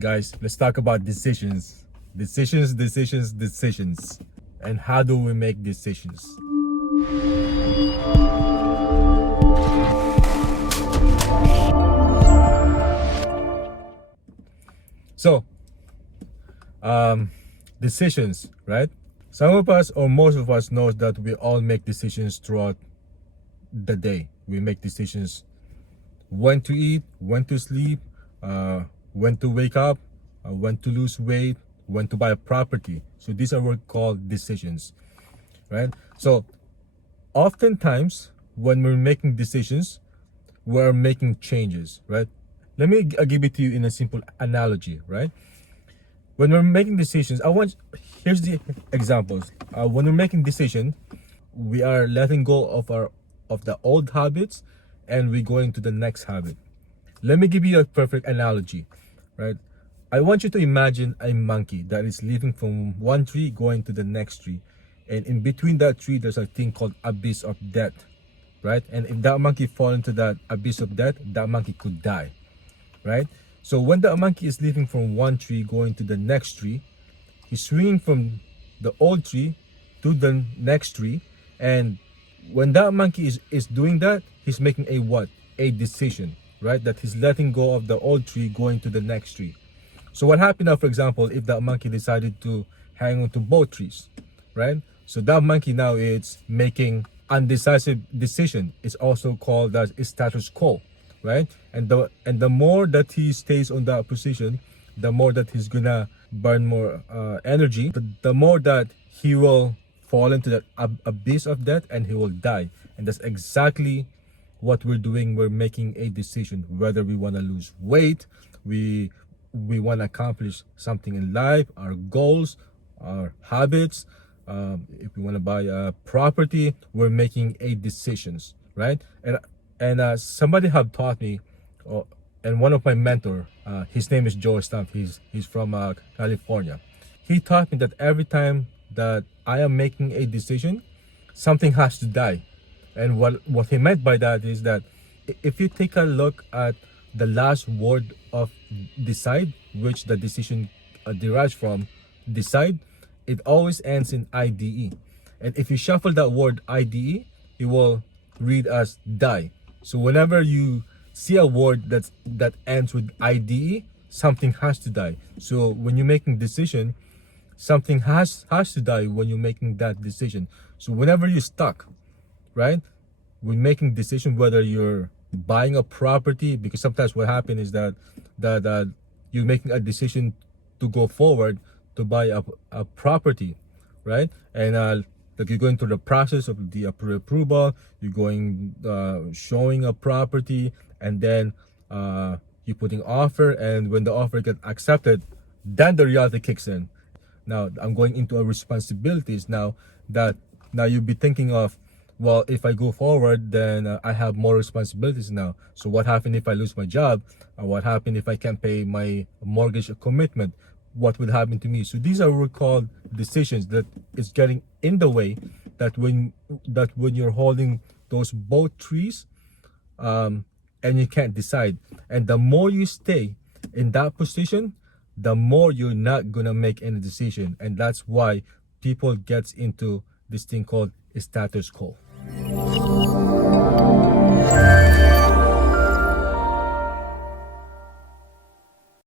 Guys, let's talk about decisions. Decisions. And how do we make decisions? So, decisions, right? Some of us or most of us knows that we all make decisions throughout the day. We make decisions when to eat, when to sleep, when to wake up, when to lose weight, when to buy a property. So these are what called decisions, right? So oftentimes when we're making decisions, we're making changes, right? Let me give it to you in a simple analogy, right? When we're making decisions, here's the examples. When we're making decision, we are letting go of the old habits and we're going to the next habit. Let me give you a perfect analogy, right? I want you to imagine a monkey that is leaving from one tree going to the next tree. And in between that tree, there's a thing called abyss of death, right? And if that monkey fall into that abyss of death, that monkey could die, right? So when the monkey is leaving from one tree going to the next tree, he's swinging from the old tree to the next tree. And when that monkey is doing that, he's making a what? A decision, right? That he's letting go of the old tree going to the next tree. So what happened now, for example, if that monkey decided to hang on to both trees, right? So that monkey now is making undecisive decision. It's also called as status quo, right? And the more that he stays on that position, the more that he's gonna burn more energy, the more that he will fall into that abyss of death and he will die. And that's exactly what we're doing. We're making a decision whether we want to lose weight, we want to accomplish something in life, our goals, our habits. If we want to buy a property, we're making a decisions, right? And somebody have taught me, and one of my mentor, his name is Joe Stump. He's from California. He taught me that every time that I am making a decision, something has to die. And what he meant by that is that if you take a look at the last word of decide, which the decision derives from decide, it always ends in IDE. And if you shuffle that word IDE, it will read as die. So whenever you see a word that ends with IDE, something has to die. So when you're making decision, something has to die when you're making that decision. So whenever you're stuck, right, when making decision, whether you're buying a property, because sometimes what happens is that you're making a decision to go forward to buy a property, right? And like you're going through the process of the approval, you're going showing a property, and then you're putting offer, and when the offer gets accepted, then the reality kicks in. Now I'm going into a responsibilities now you'll be thinking of, well, if I go forward, then I have more responsibilities now. So what happens if I lose my job? What happens if I can't pay my mortgage commitment? What would happen to me? So these are what called decisions that is getting in the way, that when you're holding those both trees, and you can't decide. And the more you stay in that position, the more you're not gonna make any decision. And that's why people gets into this thing called status quo.